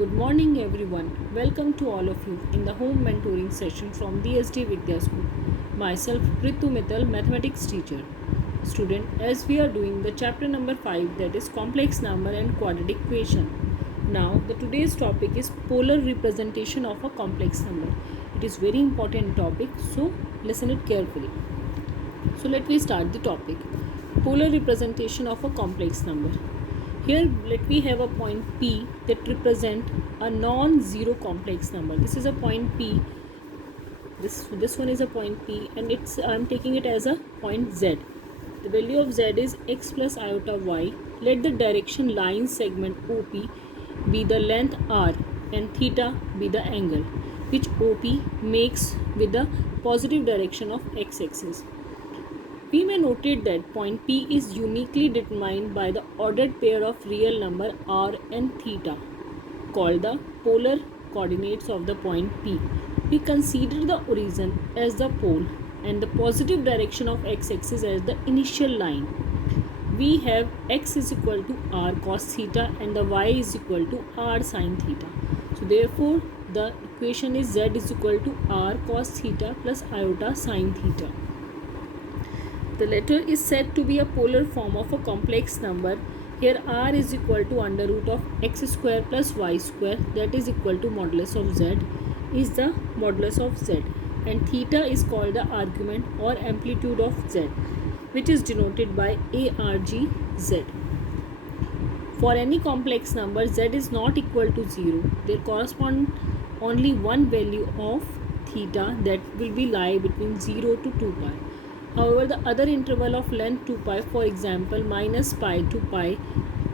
Good morning, everyone. Welcome to all of you in the home mentoring session from DSD Vidya School. Myself, Ritu Mittal, mathematics teacher. Student, as we are doing the chapter number 5, that is complex number and quadratic equation. Now, the today's topic is polar representation of a complex number. It is very important topic, so listen it carefully. So let me start the topic. Polar representation of a complex number. Here let me have a point P that represent a non-zero complex number. This is a point P. This one is a point P, and I'm taking it as a point Z. The value of Z is x plus iota y. Let the direction line segment OP be the length r and theta be the angle which OP makes with the positive direction of x-axis. We may notate that point P is uniquely determined by the ordered pair of real number r and theta, called the polar coordinates of the point P. We consider the origin as the pole and the positive direction of x-axis as the initial line. We have x is equal to r cos theta and the y is equal to r sin theta. So therefore, the equation is z is equal to r cos theta plus iota sin theta. The latter is said to be a polar form of a complex number. Here r is equal to under root of x square plus y square, that is equal to modulus of z, is the modulus of z, and theta is called the argument or amplitude of z, which is denoted by argz. For any complex number, z is not equal to 0. There correspond only one value of theta that will be lie between 0 to 2 pi. However, the other interval of length 2 pi, for example minus pi to pi,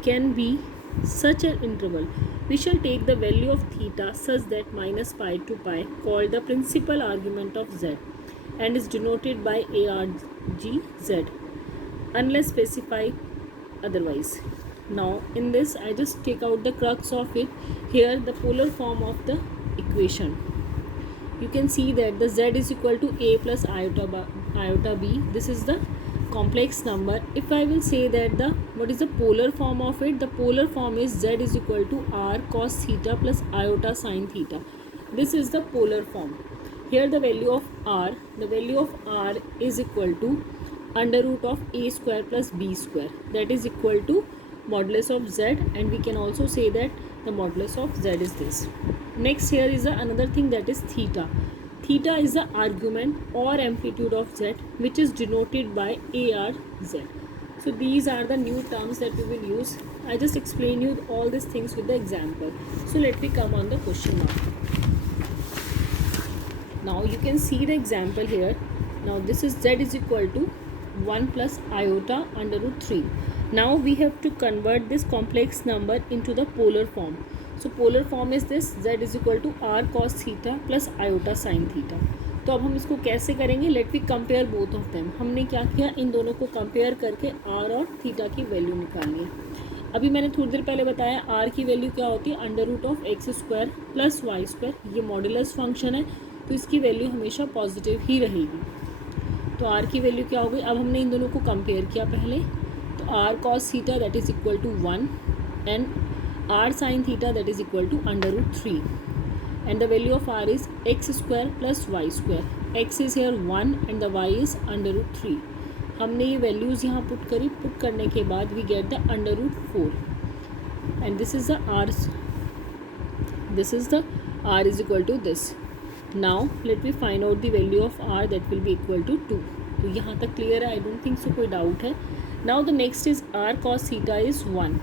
can be such an interval. We shall take the value of theta such that minus pi to pi, called the principal argument of z, and is denoted by argz unless specified otherwise. Now in this I just take out the crux of it. Here the polar form of the equation. You can see that the z is equal to a plus iota b. This is the complex number. If I will say that what is the polar form of it, the polar form is z is equal to r cos theta plus iota sin theta. This is the polar form. Here the value of r is equal to under root of a square plus b square, that is equal to modulus of z, and we can also say that the modulus of z is this. Next, here is another thing, that is theta. Theta is the argument or amplitude of z, which is denoted by arz. So these are the new terms that we will use. I just explain you all these things with the example. So let me come on the question now. Now you can see the example here. Now this is z is equal to 1 plus iota under root 3. Now we have to convert this complex number into the polar form. So polar form is this, z is equal to r cos theta plus iota sin theta. तो अब हम इसको कैसे करेंगे? Let we compare both of them. हमने क्या किया, इन दोनों को कंपेयर करके r और थीटा की वैल्यू निकालनी है. अभी मैंने थोड़ी देर पहले बताया r की वैल्यू क्या होती है, under root of X square plus Y square. ये मॉडुलस फंक्शन है तो इसकी वैल्यू हमेशा पॉजिटिव ही रहेगी. तो r की वैल्यू क्या हो गई, अब हमने इन दोनों को कंपेयर किया पहले. तो r cos theta that is equal to 1 and r sin theta that is equal to under root 3, and the value of r is x square plus y square. x is here 1 and the y is under root 3. हमने ये values यहाँ put करी. Put करने के बाद we get the under root 4, and this is the r is equal to this. Now let me find out the value of r that will be equal to 2. तो यहाँ तक clear है, I don't think so कोई doubt है. Now the next is r cos theta is 1.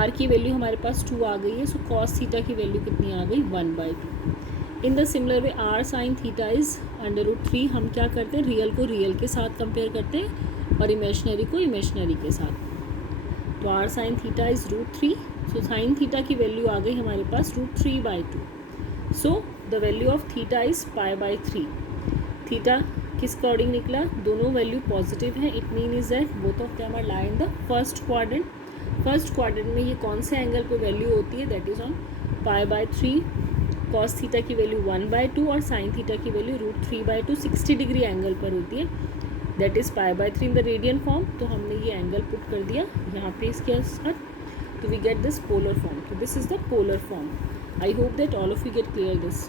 r की value हमारे पास 2 आ गई है. सो cos थीटा की वैल्यू कितनी आ गई, 1/2. In the similar way r sin theta is under root 3. हम क्या करते हैं, रियल को रियल के साथ कंपेयर करते हैं और इमेजनरी को इमेजनरी के साथ. तो r sin theta is root 3. So sin theta की वैल्यू आ गई हमारे पास root 3/2. So the value of theta is π/3. Theta किस अकॉर्डिंग निकला, दोनों वैल्यू पॉजिटिव है. It mean is that both of them are lie in the first quadrant. First quadrant में ये कौन से एंगल पे वैल्यू होती है, that is on π/3. Cos theta की वैल्यू 1/2 और साइन थीटा की वैल्यू रूट 3/2 60 डिग्री एंगल पर होती है, that is π/3 in the radian form. तो हमने ये एंगल पुट कर दिया यहाँ पे इसके साथ. So we get this polar form. So this is the polar form. I hope that all of you get clear this.